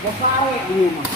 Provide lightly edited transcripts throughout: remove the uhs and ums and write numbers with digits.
Basawe ini mah.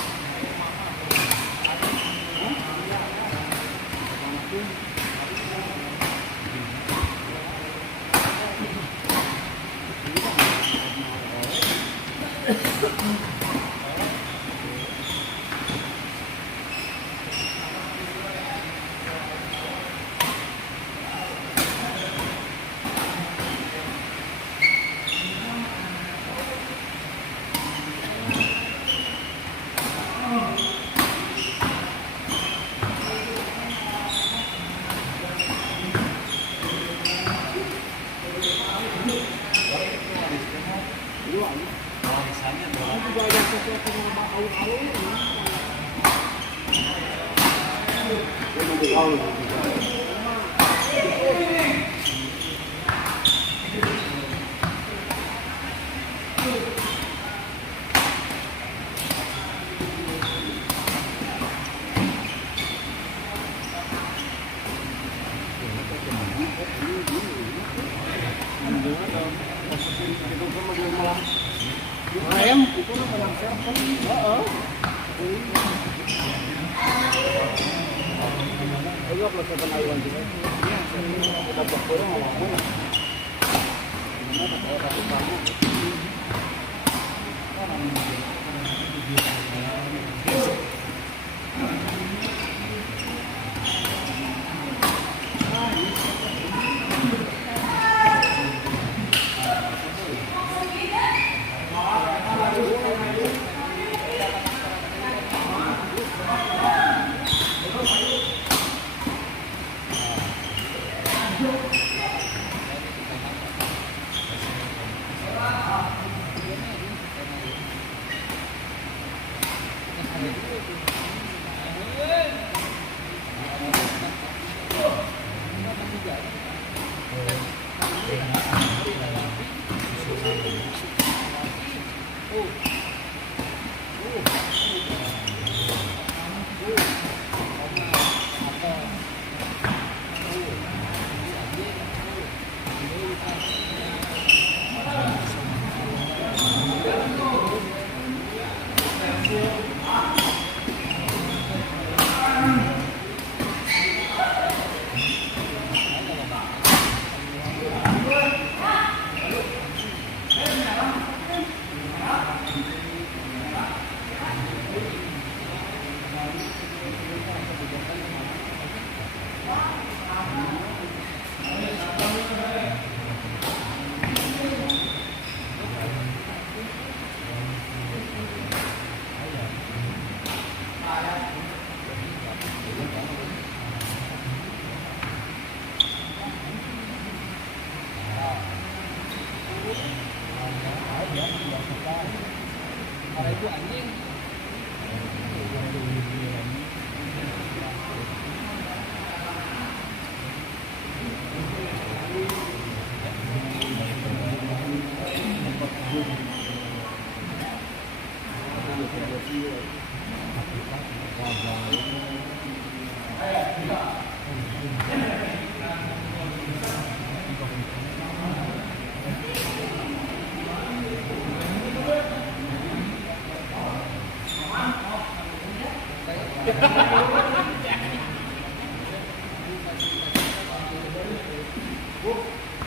Ayam itu malam serpent. Heeh. Ayo pelaksanaan ayam juga. Dapat kurang apa?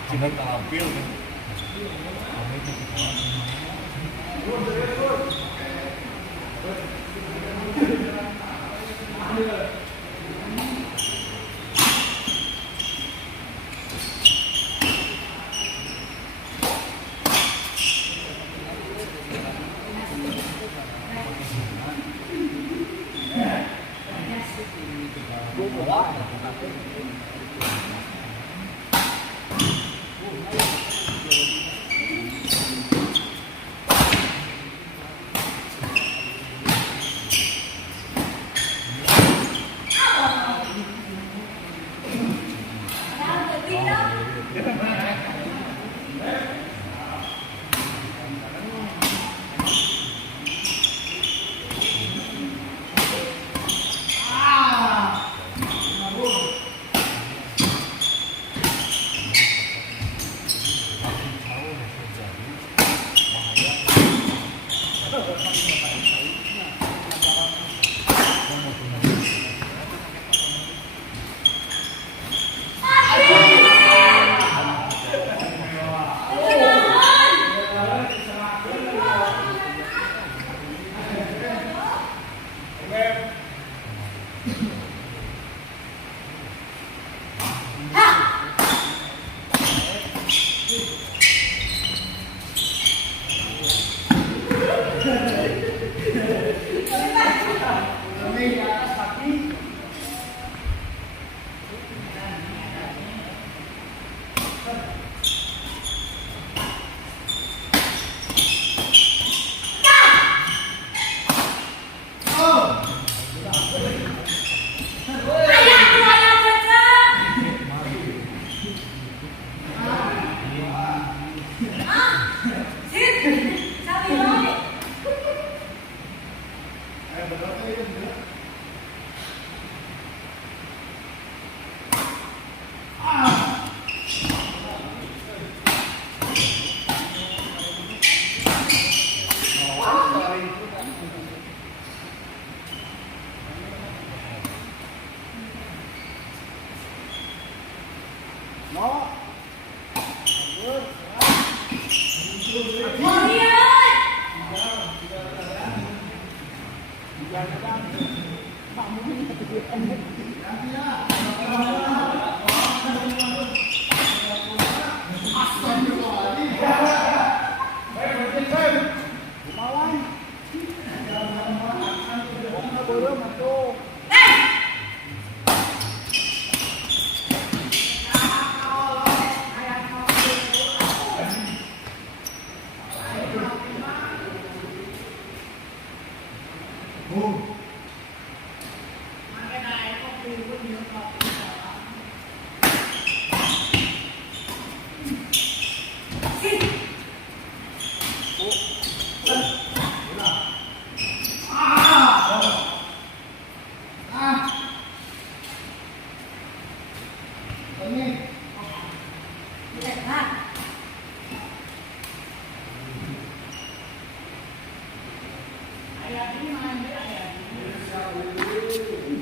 Cina tampil kan.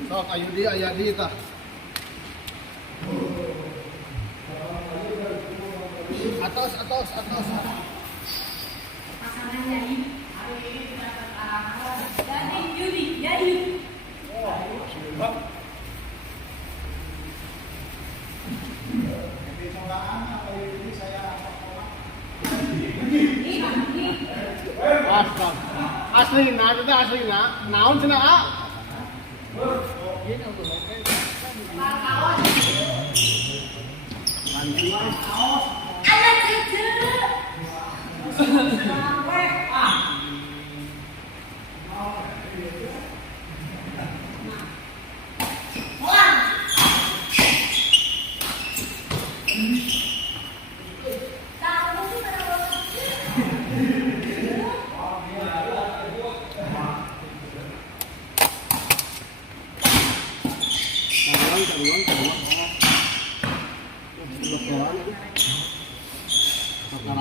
Sok ayah di tah. Atas. Pasangan jadi hari ini kita jadi Yudi, jadi. Asli na, naon cenah ah? Anak kecil.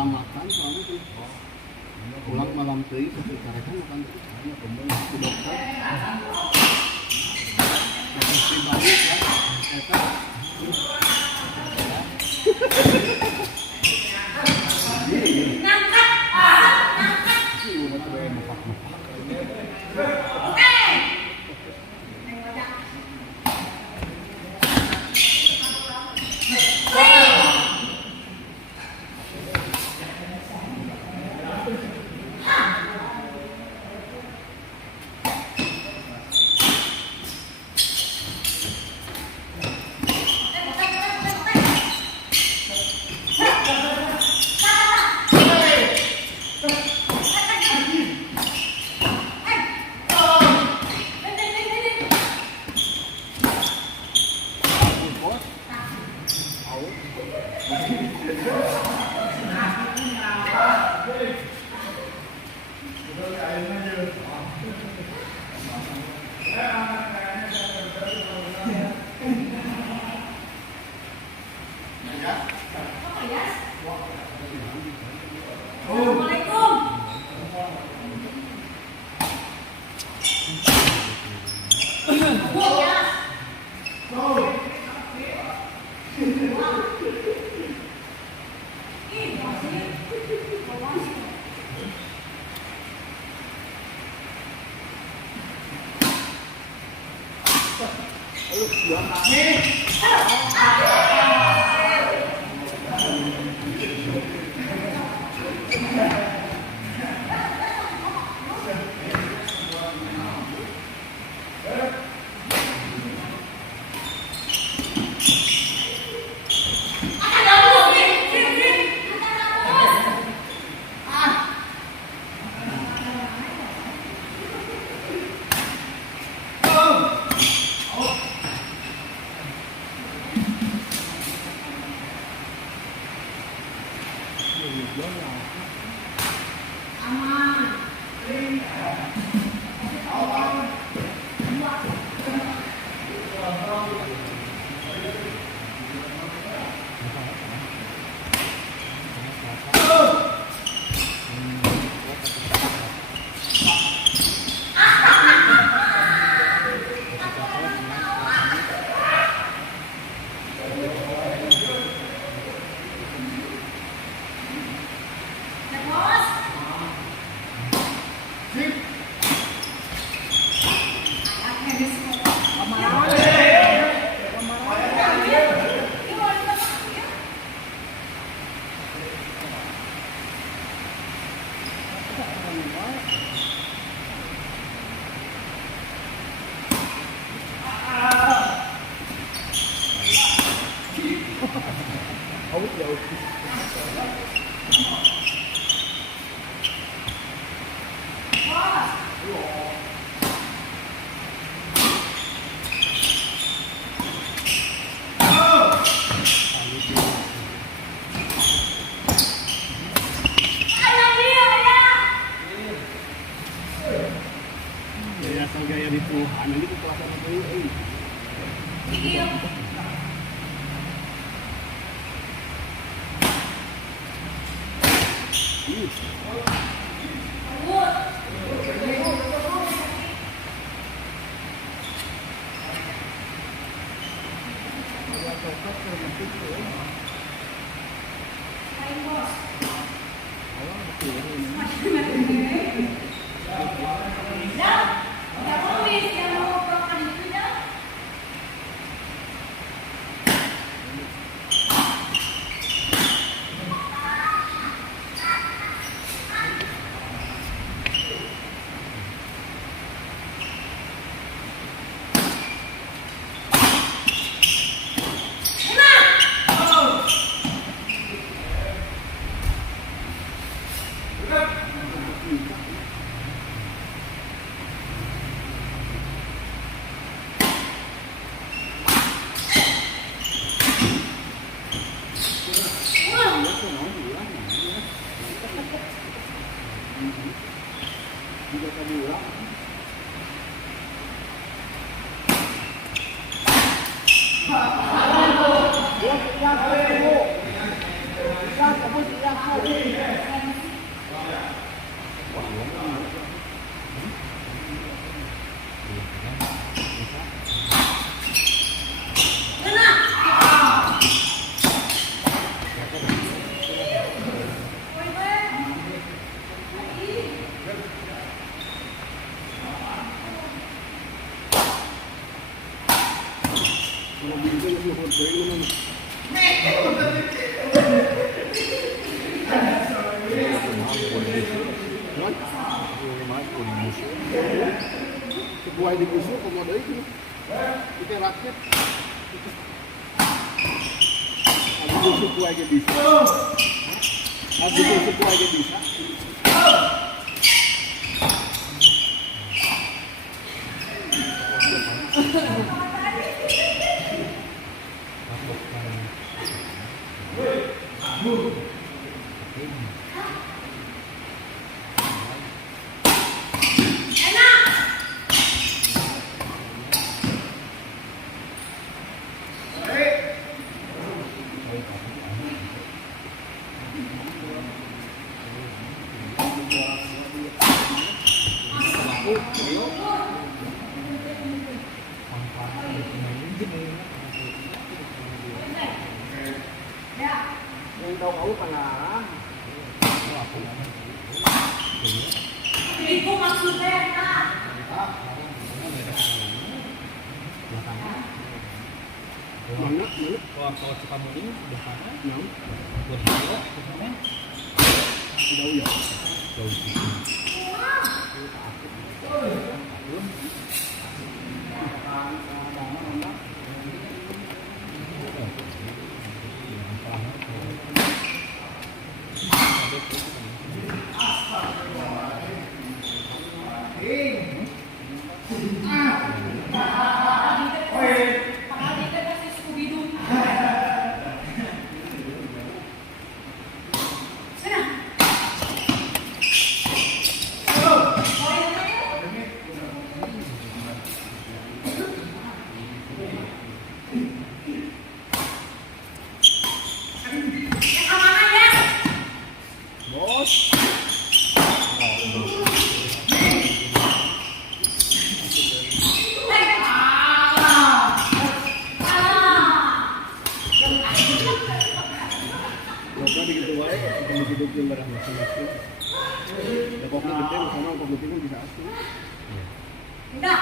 Makan soalnya tuh pulang malam teh cara kan makan ke dokter masih balik ya eta Nangkat. sih udah tuh mapak Assalamualaikum. Aduh, Aman. Terus. Anaknya di sekolah. Ya asal gaya di Tuhan ini ke kelas apa tuh? Iya. Juga kabulang. Kalau begitu ya mau beli mana? Sebuah di musuh komodo itu, kita rakyat. Aku sebuah aja bisa. Aku sebuah aja bisa. Yang tahu kamu pengarang. Itu maksudnya, Kak. Mana? Kalau Sukamulin sudah sana, Yang buat kita sebenarnya jauh ya. jauh. Sudah. hidup yang barang masing-masing. Ya kopi gede, misalnya kopi gede kan bisa asli. Udah.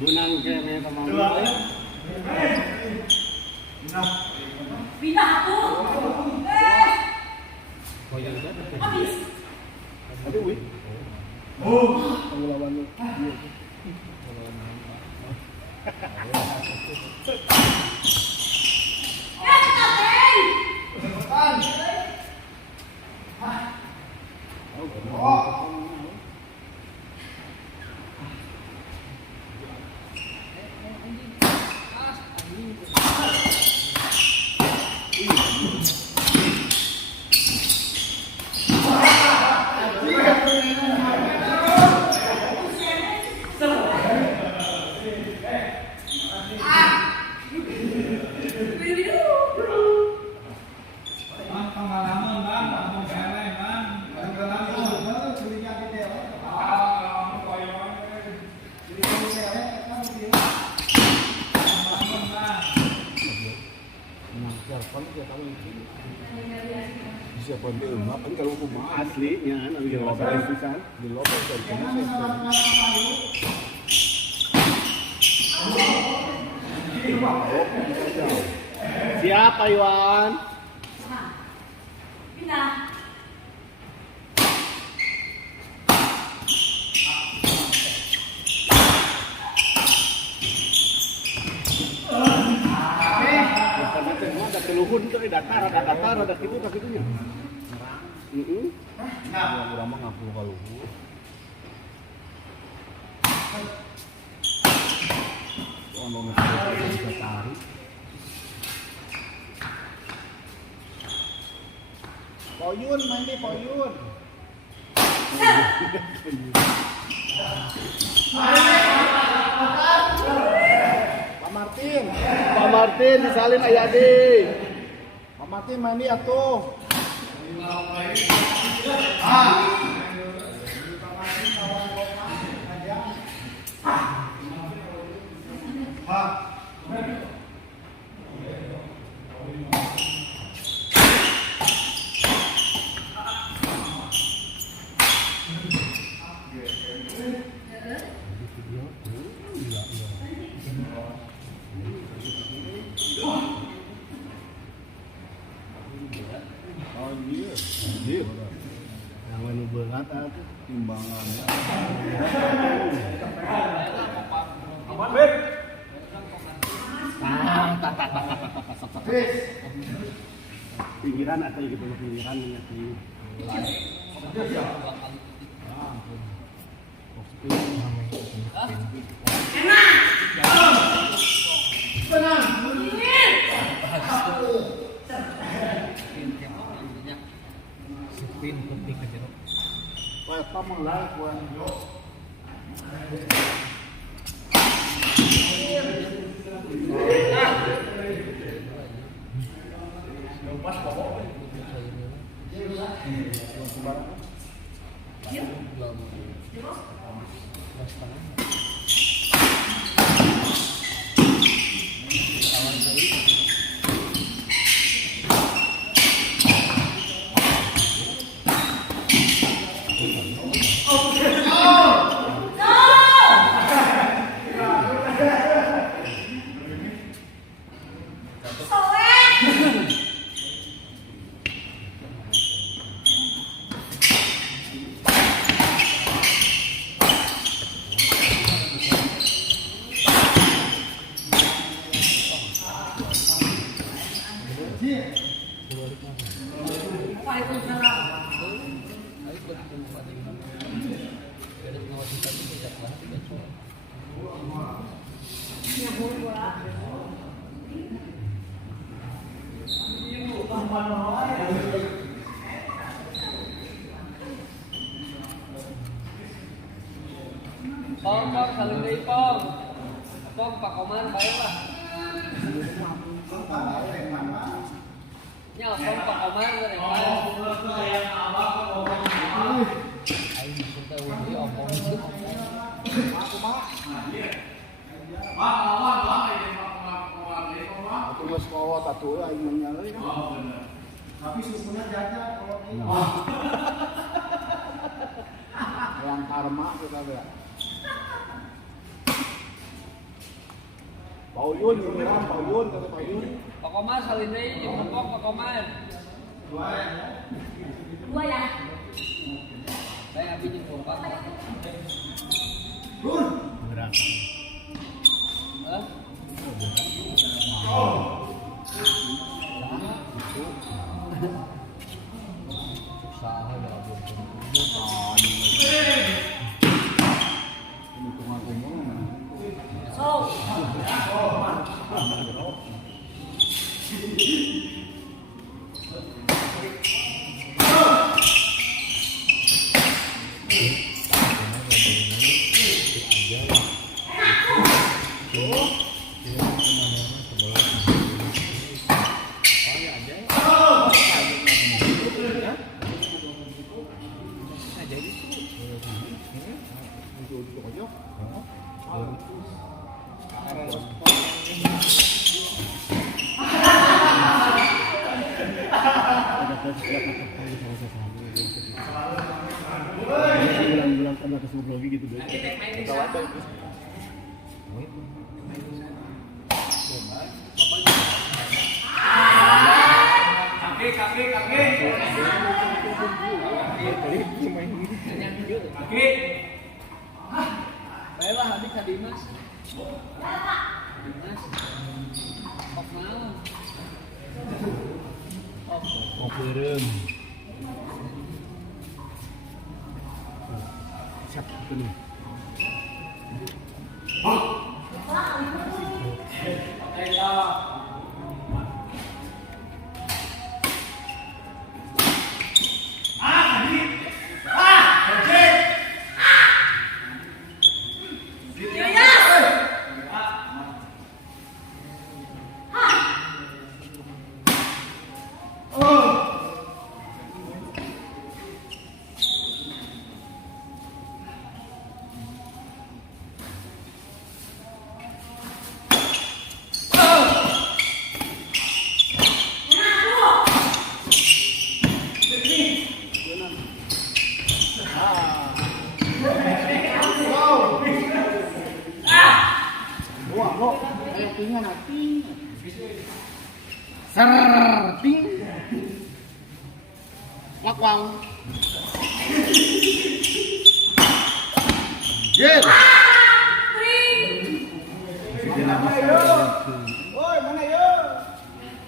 Bunang kere sama Pindah tuh. Oh ya udah. Habis. Tapi wih. Kamu lawan lu. Siapa dia makan kalau aku makan Aslinya, nanti di lobang pisan. di lobang dari Siapa Iwan? Pindah. Ada keluhun itu ada kitunya. orang mah ngaku kalau orang bisa tarik. Poyun main di Poyun. Pak Martin disalin Ayadi. Pak Martin mandi atuh. Oh iya. Iya. Yang anu berat aku Timbangannya. pinggiran atau gitu pinggiran minyak ini. Spin penting aja dong. Wah, kamu lah kuan. Galit na kasi sabi ko sa lahat ng so. Pong, saling day Pong. Pong, pakoman, bayo lah. Ya, Pong, pakoman, Ay, gusto tayo uli ang pangit. Aku mas mawa tato ay nangyari. Tapi susunya jaga kalau ini. Yang karma kita ya. Pauyun, beneran pauyun, kata pauyun. pakoman, saling day, Pong, pakoman. Dua ya. Saya habis di Pong, Pak. Berat. Hah? Usaha ya belum tentu. Ini tunggu-tunggu. So. Bilang-bilang tanda kesebut lagi gitu deh. Baiklah, habis ka Dimas. Dimas. Kok naon? Mau beureum. Siap itu nih. Wah, lo kayak tinggal nanti. Serting. Lakwang. Jet. Woi, mana yo?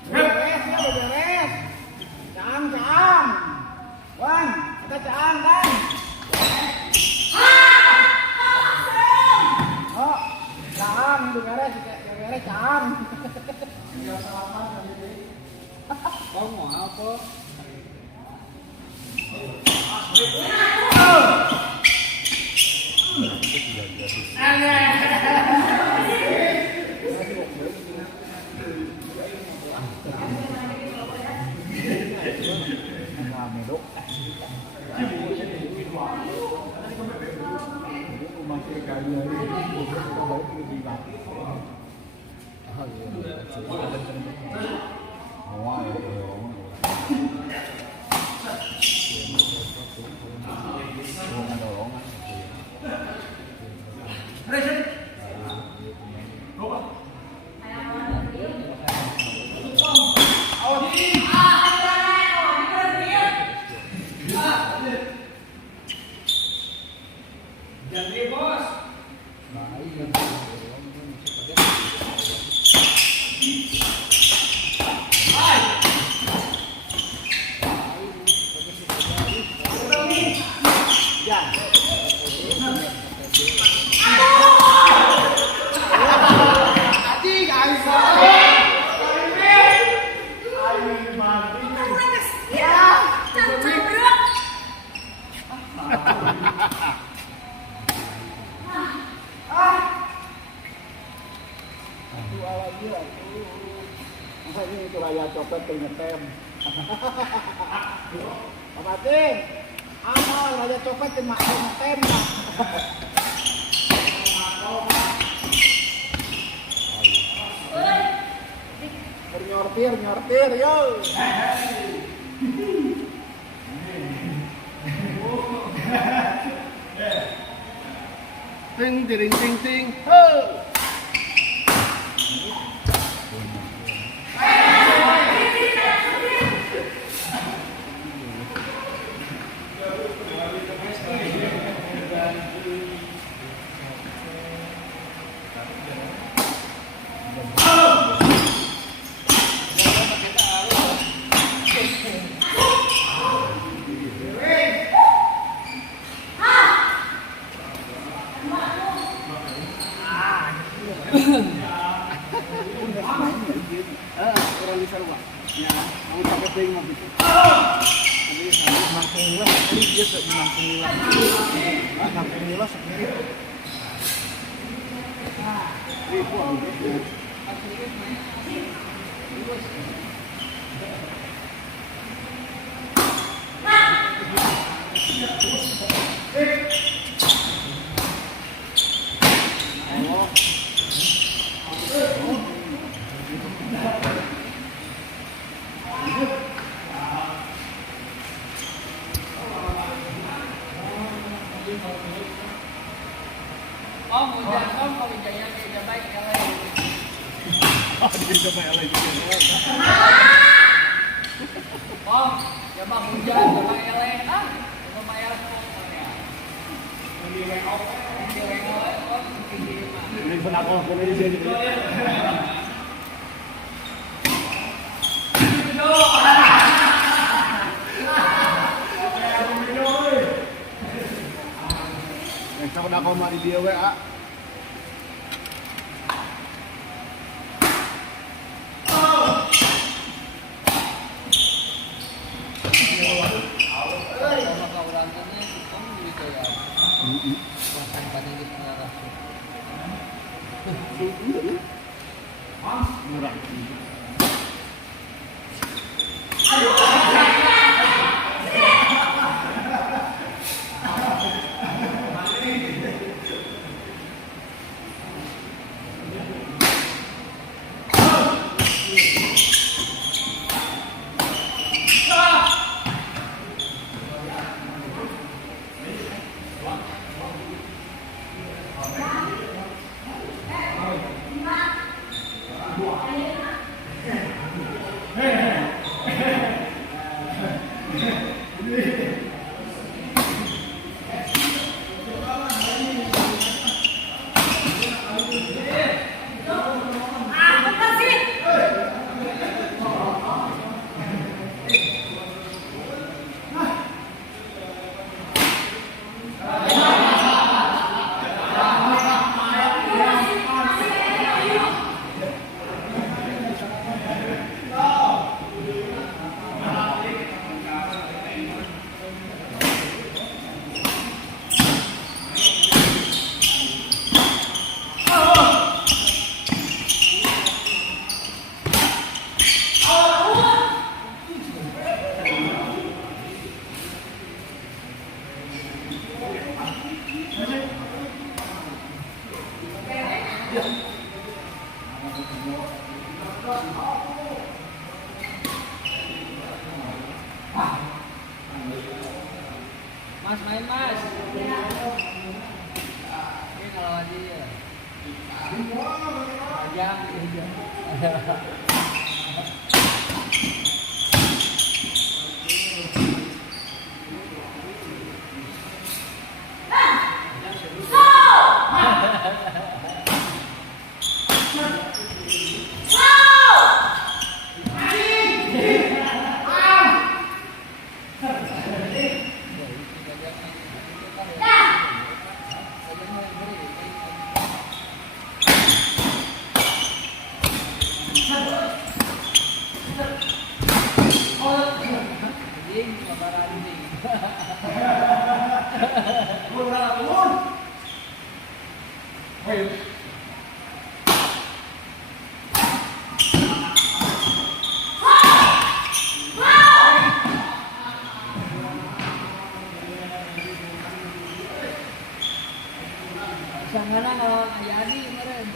Beres ya, beres. Caang, caang. Wan, kita caang kan? Oh, caang itu beres, beres caang. Kau mau apa? Jadi bos. copet teh nyetem. Bapak Ting, apa raja copet teh mak nyetem. Nyortir yo. Ting ting ting ting. Kurang bisa lupa. Ya, kamu pakai ting mah gitu. Tapi sambil makin nilai, ini dia tuh makin nilai. Makin nilai seperti itu. Ribu aku. Om, hujan om, kalau hujannya tidak baik ya lagi. Oh, dia coba lagi. Om, coba hujan, coba ele, coba ele. Ini pun aku pun di sini. Sa na ako maridiyawe ah. Murah. Mas main mas. Ini kalau aja ya. Aja. Ha! Jangan ngelawan Ayadi kemarin.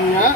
Iya.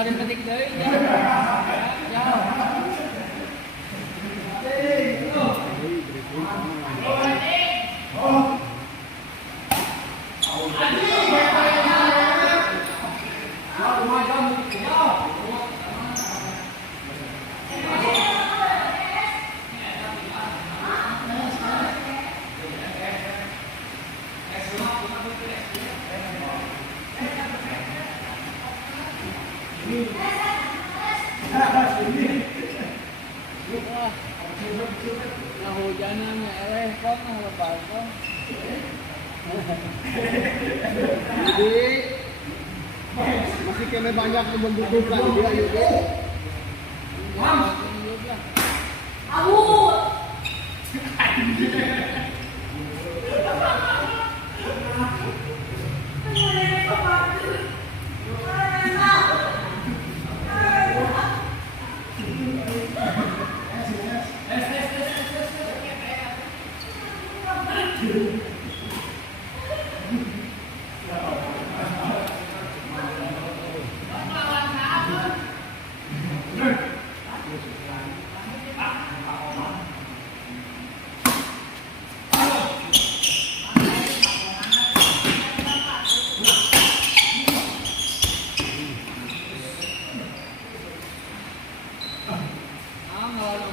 Ada petik dari ya. Nah hujanannya kok lepas kok. Jadi masih kena banyak yang membutuhkan dia juga.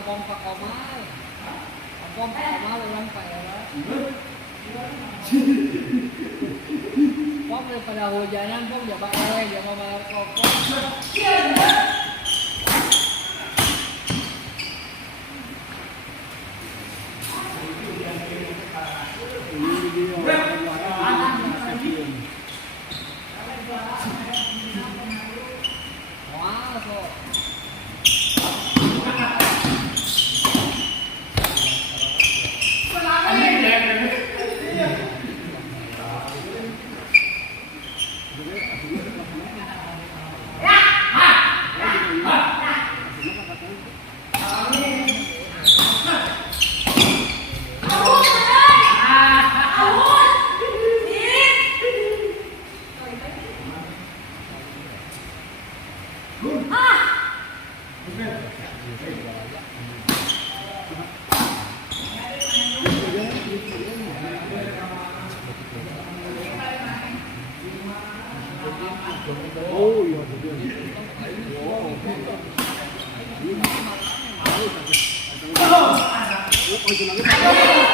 Ompong Pak Komal. Ompong Pak Komal ulang Pak Era. Pok daripada hujanan, Pok jabat eleh, jangan bayar kokok. Wah, kok. Oh iya betul. Oh, itu lagi.